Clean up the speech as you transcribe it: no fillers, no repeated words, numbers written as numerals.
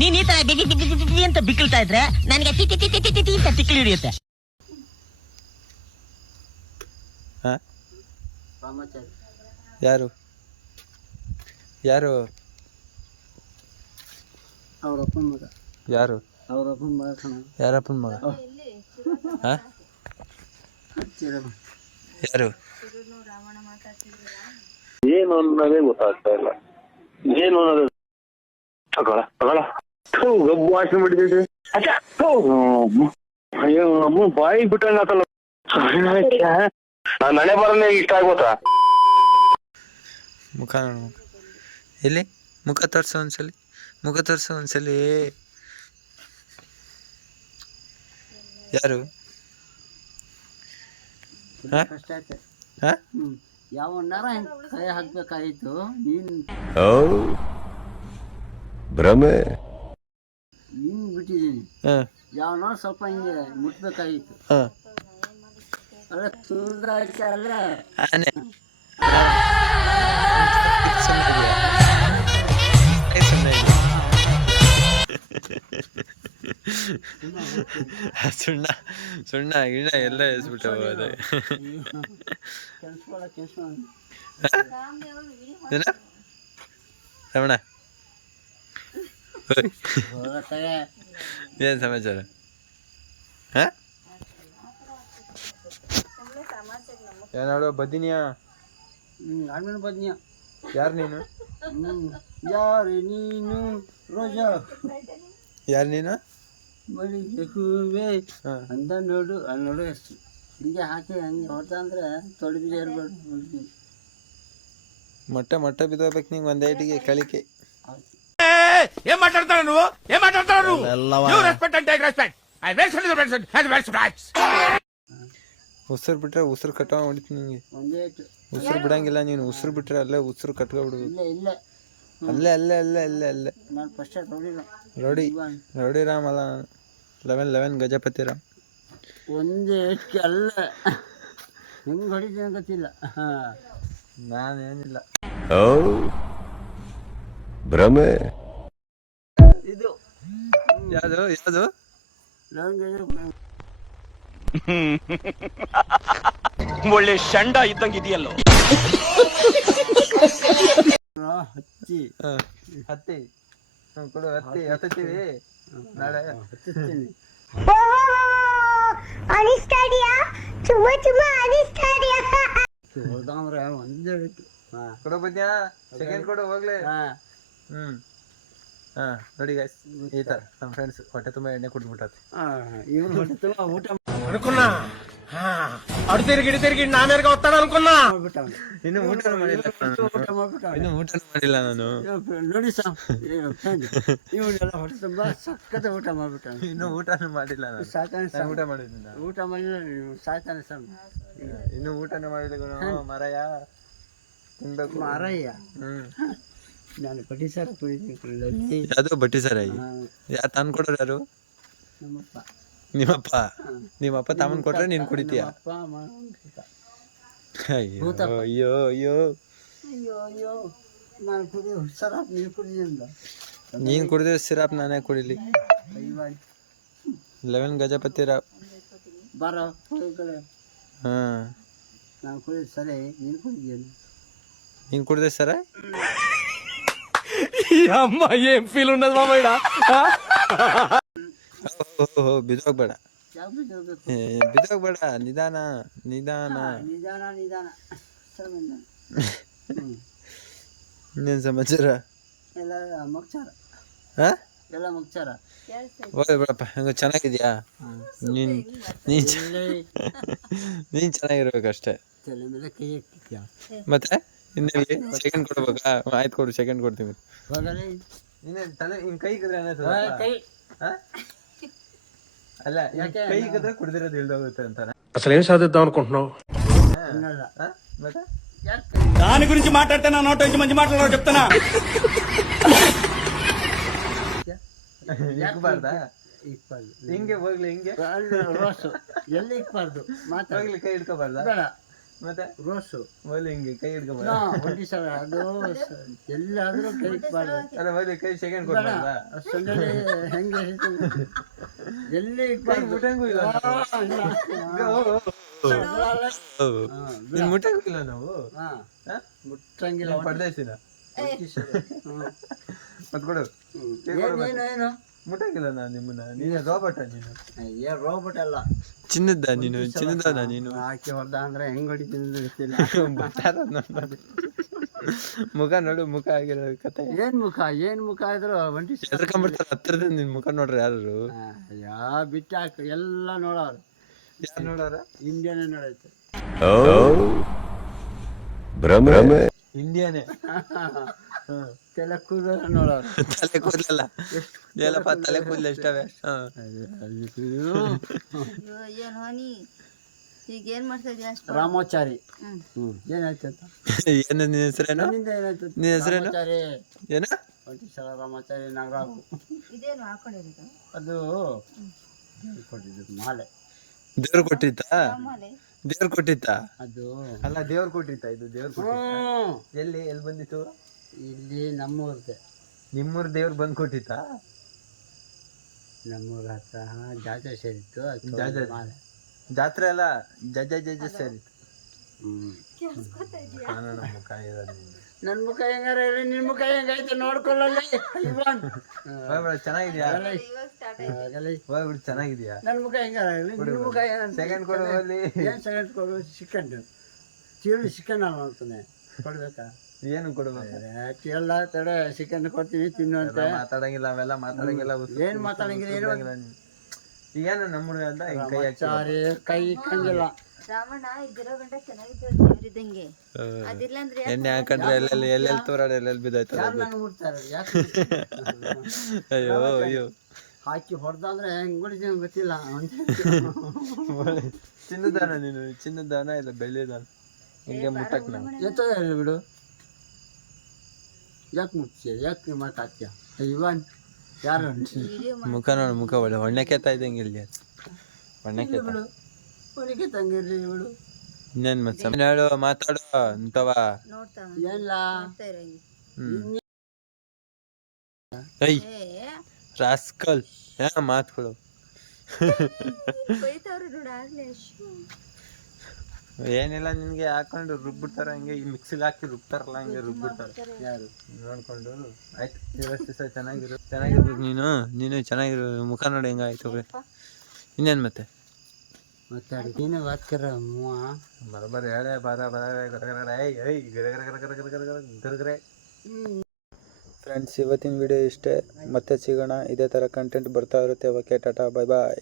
ನೀನ್ ಈ ತರ ಬಿಗಿ ಅಂತ ಬಿಕ್ಕಳ್ತಾ ಇದ್ರೆ ನನಗೆ ಅಂತ ತಿಕ್ಕಲಿ ಹಿಡಿಯುತ್ತೆ. ಯಾರು ಯಾರು ಅವ್ರ ಅಪ್ಪನ ಮಗ. ಯಾರು ಅವ್ರ ಅಪ್ಪನ ಮಗ ಕಣ. ಯಾರಪ್ಪನ ಮಗ? ಯಾರು ಏನು ಅನ್ನೋದೇ ಗೊತ್ತಾಗ್ತಾ ಇಲ್ಲ. ಏನು ಅನ್ನೋದು ಗಬ್ಬು ವಾಸನೆ ಬಿಟ್ಟಿದೆ. ಅಯ್ಯೋ ಅಮ್ಮ ಬಾಯಿ ಬಿಟ್ಟಂಗಾತಲ್ಲ. ನಾನ್ ನನೆ ಬರನೇ ಇಷ್ಟ ಆಗ್ಬೋತಾ? ಮುಖ ನೋಡು, ಎಲ್ಲಿ ಮುಖ ತೋರ್ಸೋ ಒಂದ್ಸಲಿ, ಮುಖ ತೋರ್ಸೋ ಒಂದ್ಸಲಿ. ಯಾರು? ಕಷ್ಟ ಆಯ್ತು. ಯಾವನ್ನಾರ ಕೈ ಹಾಕ್ಬೇಕಾಯ್ತು. ನೀನ್ ಭ್ರಮೆ ನೀನ್ ಬಿಟ್ಟಿದೀನಿ. ಯಾವನೋ ಸ್ವಲ್ಪ ಹಿಂಗೆ ಮುಟ್ಬೇಕಾಗಿತ್ತು. ಅಲ್ಲ ತುಳಿದ್ರಾಯ್ತು ಅಲ್ಲ. ಸುಣ್ಣ ಸುಣ್ಣ ಗಿಣ್ಣ ಎಲ್ಲ ಎಸ್ಬಿಟ್ಟವ. ಅದೇ ರಮಣ, ಏನ್ ಸಮಾಚಾರ? ಏನಾಡೋ ಬದಿನಿಯಾ? ಆಮೇಲೆ ಬದ್ನಿಯ. ಯಾರು ನೀನು? ಯಾರು ನೀನು? ರೋಜಾ. ಯಾರು ನೀನು? ಮಲ್ಲಿಗೆ ಹೂವೇ ಅಂತ ನೋಡು. ಅಲ್ಲಿ ನೋಡು ಎಷ್ಟು ಹಿಂಗೆ ಹಾಕಿ ಹಂಗೆ ಹೊಡ್ತ ಅಂದ್ರೆ ತೊಳಿ ಬೀಜ ಇರ್ಬೇಡು. ಮೊಟ್ಟೆ ಬಿದ್ದೋಗ್ಬೇಕು ನಿಂಗೆ ಒಂದೇ ಐಟಿಗೆ ಕಳಿಕೆ. ಏನ್ ಮಾತಾಡ್ತಾರ ನೀವು? ಏನ್ ಮಾತಾಡ್ತಾರ ನೀವು? ಉಸಿರು ಬಿಟ್ರೆ ಉಸಿರು ಕಟ್ಟ ಹೊಡಿತೀನಿ ನಿಂಗೆ. ಒಂದೇ ಇಟ್ಟು ಉಸಿರು ಬಿಡಂಗಿಲ್ಲ ನೀನು. ಉಸಿರು ಬಿಟ್ರೆ ಅಲ್ಲೇ ಉಸಿರು ಕಟ್ಕೊಬಿಡುದು. ಇಲ್ಲ ಇಲ್ಲ ಅಲ್ಲೇ ಅಲ್ಲೇ ಅಲ್ಲೇ ಅಲ್ಲೇ ಅಲ್ಲೇ ನಾನು ಫಸ್ಟ್ ನೋಡಿಲ್ಲ. ರೌಡಿ ರಾಮ್ ಅಲ್ಲ ನಾನು. 11 ಗಜಪತಿ ರಾಮ್. ಒಂದೇ ಇಟ್ಟು ಅಲ್ಲ ಹೆಂಗೆ ಹೊಡಿತೀನಿ ಗೊತ್ತಿಲ್ಲ. ನಾನೇನಿಲ್ಲ. ಭ್ರಮೆ ಇದು ಯಾವುದು ಯಾವುದು? ಒಳ್ಳೆ ಶಂಡ ಇದ್ದಂಗಿದೆಯಲ್ಲೋ. ಹತ್ತಿ ಹತ್ತಿ ಕೊಡು. ಹತ್ತೀವಿ ನಾಳೆ. ಹತ್ತೀನಿ. ಹೋದಂದ್ರೆ ಒಂದೇ ಇಟ್ಟು ಕೊಡು ಬದ್ಯಾ. ಸೆಕೆಂಡ್ ಕೊಡು ಹೋಗ್ಲಿ. ನೋಡಿ ಗೈಸ್, ಈ ತರ ನಮ್ಮ ಫ್ರೆಂಡ್ಸ್ ಹೊಟ್ಟೆ ತುಂಬಾ ಎಣ್ಣೆ ಕುಡ್ಬಿಟ್ಟತಿ. ಇವನು ಹೊಟ್ಟೆ ತುಂಬ ಊಟ అనుకున్నా అడు తిరిగి నామేరుగా వస్తాడు అనుకున్నా. ಇನ್ನು ಊಟನೂ ಮಾಡಿಲ್ಲ ನಾನು. ನೋಡಿ ಸಾ ಇವನ್ನೆಲ್ಲ ಹೊಟ್ಟೆ ತುಂಬ ಸಕ್ಕತ್ತ ಊಟ ಮಾಡ್ಬಿಟ್ಟ. ಇನ್ನು ಊಟನೂ ಮಾಡಿಲ್ಲ ನಾನು. ಸಾಕಾನೆ ಊಟ ಮಾಡಿದ್ದೀನಿ. ಊಟ ಮಾಡಿಲ್ಲ ಸಾಕಾನೆ ಸಾ. ಇನ್ನು ಊಟನೂ ಮಾಡಿಲ್ಲ ಮರಯ್ಯ. ತಿನ್ಬೇಕು ಮಾರಯ್ಯ. ನಾನು ಬಡ್ಡಿ ಸಾರ ಕುಡಿತೀನಿ. ಅದು ಬಟ್ಟಿ ಸರ ಯಾರು ತಂದು ಕೊಡೋರು? ಯಾರು? ನಮ್ಮಪ್ಪ. ನಿಮ್ಮಪ್ಪ ತಾಮನ್ ಕೊಟ್ರೆ ನೀನ್ ಕುಡಿತೀಯ? ಅಯ್ಯೋ ಅಯ್ಯೋ ಅಯ್ಯೋ ಅಯ್ಯೋ ಅಯ್ಯೋ ನಾನು ಕುಡಿಯೋ ಸರಾಪ್ ನೀನು ಕುಡಿದಿಲ್ಲ. ನೀನ್ ಕುಡಿದ್ರೆ ಸಿರಾಪ್ ನಾನೇ ಕುಡಿಲಿ. 11 ಗಜಪತಿ ರಾವ್. ಬರೋ ಕಡೆ. ನಾನು ಕುಡಿದ ಸರಿ ನೀನು ಕುಡಿದೇನು? ನೀನ್ ಕುಡಿದ್ರೆ ಸರ? అమ్మ ఏం ఫీల్ ఉన్నది మామయ్య. ಬಿದೋಗ್ಬೇಡ ಬಿದೋಗ್ಬೇಡ. ನಿಧಾನ ನಿಧಾನ ನಿಧಾನ ನಿಧಾನ. ಇನ್ನೇನ್ ಸಮಾಚಾರ? ಎಲ್ಲ ಮುಗ್ಚಾರ. ಎಲ್ಲ ಮುಗ್ಚಾರ. ಹೋಗ್ಲಿ ಬಿಡಪ್ಪ. ಹಂಗ ಚೆನ್ನಾಗಿದ್ಯಾ ನೀನ್? ನೀನ್ ಚೆನ್ನಾಗಿರ್ಬೇಕಷ್ಟೇ. ತಲೆ ಮೇಲೆ ಕೈ ಹಾಕ್ತಿದ್ಯಾ? ಮತ್ತೆ ಇನ್ನೆಲ್ಲಿ ಸೆಕೆಂಡ್ ಕೊಡ್ಬೇಕಾ? ಆಯ್ತು ಕೊಡು, ಸೆಕೆಂಡ್ ಕೊಡ್ತೀವಿ. ಇನ್ನೇನ್ ತಲೆ ಹಿಂಗ್ ಕೈ ಇಕ್ಕದ್ರೆ ಕೈ ಅಲ್ಲ, ಕೈ ಇಕ್ಕದ್ರೆ ಕುಡ್ದಿರೋದು ಇಳ್ದೋಗುತ್ತೆ ಅಂತಾನೆ. అసలు ఏం సాధిద్దాం అనుకుంటున్నావు? ಮತ್ತೆ దాని గురించి మాట్లాడితే నా నోట నుంచి మంచి మాట్లాడాలో చెప్తానా? ಇಕ್ಬಾರ್ದಾ? ಇಕ್ಬಾರ್ದು. ಹಿಂಗೆ ಹೋಗ್ಲಿ ಹಿಂಗೆ ರೋಸು ಎಲ್ಲಿ ಇಕ್ಬಾರ್ದು. ಮಾತಾಡ್ಲಿ ಕೈ ಹಿಡ್ಕೋಬಾರ್ದಾ? ಬೇಡ. ಮತ್ತೆ ರೋಸು ಮೊದಲು ಹಿಂಗೆ ಕೈ ಹಿಡ್ಕೊಂಬ ಒಂಟಿ ಸಲ ಅದು ಎಲ್ಲಾದ್ರೂ ಕೈ ಇಟ್ಬಾರ್ದು. ಅಲ್ಲ ಮೊದಲು ಕೈ ಸೆಕೆಂಡ್ ಬೇಡ ಕೊಡ್ಬಾರ್ದಾ ಸೊಂಡಲ್ಲಿ ಹೆಂಗೆ ಎಲ್ಲಿ ಕೈ ಇಟ್ಬಾರ್ದು. ಮುಟ್ಟಂಗೂ ಇಲ್ಲ ನೀನ್ ಮುಟ್ಟಂಗೂ ಇಲ್ಲ ನಾವು ಮುಟ್ಟಂಗಿಲ್ಲ ಪಡ್ದೇಸಿನ ಒಂಟಿ ಸಲ. ಮತ್ ಕೊಡು ಏನು ಮುಟ್ಟಂಗಿಲ್ಲ ನಾನು ನಿಮ್ಮನ್ನ ನೀನೇ ರೋಬೋಟ ನೀನು ಏನ್ ರೋಬೋಟ್ ಅಲ್ಲ, ಚಿನ್ನದ ನೀನು ಚಿನ್ನದ ನೀನು ಹಾಕಿ ಹೊಡೆದ ಅಂದ್ರೆ ಹೆಂಗ್ ಹೊಡಿತೀನಿ ಗೊತ್ತಿಲ್ಲ. ಮುಖ ನೋಡು ಮುಖ ಆಗಿರೋ ಕತೆ ಏನ್ ಮುಖ ಇದ್ರು ಒಂಟಿ ಎದ್ರಕೊಂಡ್ಬಿಡ್ತಾರ ಹತ್ತಿರದ ನಿನ್ ಮುಖ ನೋಡ್ರಿ ಯಾರು ಯಾ ಬಿಟ್ಟಾಕ ಎಲ್ಲ ನೋಡೋರು. ಯಾರು ನೋಡಾರ ಇಂಡಿಯಾನೇ ನೋಡೈತೆ. ಇಂಡಿಯಾನೇ ತಲೆ ಕೂದಲ ನೋಡೋರು. ತಲೆ ಕೂದಲಲ್ಲ ಎಲ್ಲಪ್ಪ ತಲೆ ಕೂದಲು ಎಷ್ಟವೆ ಏನು ನೀ ಈಗ ಏನ್ ಮಾಡ್ತಾ ಇದೀಯ ಅಷ್ಟು? ರಾಮಾಚಾರಿ ಏನಾಯ್ತು ಅಂತ ಏನು ನಿನ್ನ ಹೆಸರೇನು ನನ್ನಿಂದ ಏನಾಯ್ತು? ನಿನ್ನ ಹೆಸರೇನು ರಾಮಾಚಾರಿ ಏನು ಒಂಟಿ ಸಲ ರಾಮಾಚಾರಿ ನಾಗರಾವ್. ಇದೇನು ಹಾಕೊಂಡಿರೋದು? ಅದು ಕೊಟ್ಟಿದ್ದು ಮಾಲೆ. ದೇವ್ರು ಕೊಟ್ಟಿತ್ತಾ ಆಮೇಲೆ ದೇವ್ರು ಕೊಟ್ಟಿತ್ತಾ ಅದು ಅಲ್ಲ ದೇವ್ರು ಕೊಟ್ಟಿತ್ತಾ ಇದು ದೇವ್ರು ಕೊಟ್ಟಿತ್ತ ಎಲ್ಲಿ ಬಂದಿತ್ತು ಇಲ್ಲಿ ನಮ್ಮೂರ್ದೆ. ನಿಮ್ಮೂರ್ ದೇವ್ರು ಬಂದ್ ಕೊಟ್ಟಿತ್ತಾ ನಮ್ಮೂರ ಹತ್ರ ಜಾತ್ರೆ ಸೇರಿತ್ತು. ಅದು ಜಾತ್ರೆ. ಮಾಲೆ. ಜಾತ್ರೆ ಅಲ್ಲ ಜಜ್ಜ ಸೇರಿತ್ತು ಹ್ಮ್. ಕಾನೂನು ಮುಖ ಇರೋದು ನಿಂದು. ನನ್ ಮುಖ ಹೆಂಗಾರ ಹೇಳಿ, ನಿನ್ ಮುಖ ಹೆಂಗೈತೆ ನೋಡ್ಕೊಳ್ಳಲ್ಲ ಇವನ್. ಹೋಗ್ಬಿಡು, ಚೆನ್ನಾಗಿದ್ಯಾ ಇವಾಗ ಸ್ಟಾರ್ಟ್ ಹೋಗ್ಬಿಡು ಚೆನ್ನಾಗಿದ್ಯಾ ನನ್ ಮುಖ ಹೆಂಗಾರ ಹೇಳಿ, ನಿನ್ ಮುಖ ಏನಂತ? ಸೆಕೆಂಡ್ ಕೊಡು ಅಲ್ಲಿ ಏನ್ ಸೆಕೆಂಡ್ ಕೊಡು? ಚಿಕನ್ ಚೀಳು ಚಿಕನ್ ಅಲ್ಲ ಅಂತಾನೆ ಕೊಡ್ಬೇಕಾ? ಏನು ಕೊಡ್ಬೇಕು ಎಲ್ಲ ತಡೆ ಚಿಕನ್ ಕೊಡ್ತೀನಿ ತಿನ್ನು ಅಂತ. ಮಾತಾಡಂಗಿಲ್ಲ ಅವೆಲ್ಲ ಮಾತಾಡಂಗಿಲ್ಲ ಏನ್ ಮಾತಾಡಂಗಿಲ್ಲ ಈಗೇನು ನಮ್ಮ ಹುಡುಗ ಅಂತ ಹಿಂಗ್ ಕೈ ಹಾಕಿ ಸಾರಿ ಕೈ ಇಕ್ಕಂಗಿಲ್ಲ. ರಾಮಣ್ಣ ಇದ್ದಿರೋ ಗಂಟ ಚೆನ್ನಾಗಿತ್ತು ದೇವ್ರಿದ್ದಂಗೆ. ಅದಿಲ್ಲ ಅಂದ್ರೆ ಎಣ್ಣೆ ಹಾಕೊಂಡ್ರೆ ಎಲ್ಲೆಲ್ಲಿ ತೋರಾಡ ಎಲ್ಲೆಲ್ಲಿ ಬಿದ್ದಾಯ್ತದ ಯಾರು ನಾನು ಮುಟ್ತಾರೆ ಯಾಕೆ? ಅಯ್ಯೋ ಅಯ್ಯೋ ಹಾಕಿ ಹೊಡೆದಂದ್ರೆ ಹೆಂಗ್ ಹೊಡಿತೀನಿ ಗೊತ್ತಿಲ್ಲ. ಚಿನ್ನದಾನ ನೀನು ಚಿನ್ನದಾನ ಇಲ್ಲ ಬೆಳ್ಳಿದಾನ ಹಿಂಗೆ ಮುಟ್ಟಕ್ ನಾವು ಎಂತ ಹೇಳಿ ಬಿಡು, ಯಾಕೆ ಮುಟ್ತೀಯ, ಯಾಕೆ ಮಾತಾಡ್ತೀಯ? ಇವನ್ ಯಾರು ಮುಖ ನೋಡು ಮುಖ ಒಳ್ಳೆ ಒಣ್ಣೆಕೆತ್ತ ಇದ್ದಂಗೆ ಇಲ್ಲಿ ಒಣ್ಣೆಕೆತ್ತ ಬಿಡು, ಒಳಗೆ ತಂಗಿರ್ಲಿ ಬಿಡು. ಇನ್ನೇನ್ ಮತ್ತೆ ಹೇಳು ಮಾತಾಡು ಅಂತವ ನೋಡ್ತಾ ಏನಿಲ್ಲ ನೋಡ್ತಾ ಇರೋ ಹಿಂಗೆ. ಐ ಏ ರಾಸ್ಕಲ್ ಯಾ ಮಾತುಗಳು ಬೈತಾವ್ರು ನೋಡ ಆಗ್ಲೇ. ಏನಿಲ್ಲ ನಿನ್ಗೆ ಹಾಕೊಂಡು ರುಬ್ಬಿಡ್ತಾರ ಹಂಗೆ ಈ ಮಿಕ್ಸಿಗೆ ಹಾಕಿ ರುಬ್ತಾರಲ್ಲ ಹಂಗೆ ರುಬ್ಬಿಡ್ತಾರೆ ಯಾರು ನೋಡ್ಕೊಂಡು ಆಯ್ತು ಇವತ್ತು ದಿವಸ ಚೆನ್ನಾಗಿರ್ಬೇಕು ನೀನು ಚೆನ್ನಾಗಿರು ಮುಖ ನೋಡಿ ಹೆಂಗಾಯ್ತು ಇನ್ನೇನು ಮತ್ತೆ ಮಾತಾಡಿ ನೀನು ವಾತ್ಕರ ಬರಬರ ಹೇಳೆ ಗರಗರೆ ಫ್ರೆಂಡ್ಸ್ ಇವತ್ತಿನ ವಿಡಿಯೋ ಇಷ್ಟೇ ಮತ್ತೆ ಸಿಗೋಣ ಇದೇ ಥರ ಕಂಟೆಂಟ್ ಬರ್ತಾ ಇರುತ್ತೆ ಓಕೆ ಟಾಟಾ ಬಾಯ್ ಬಾಯ್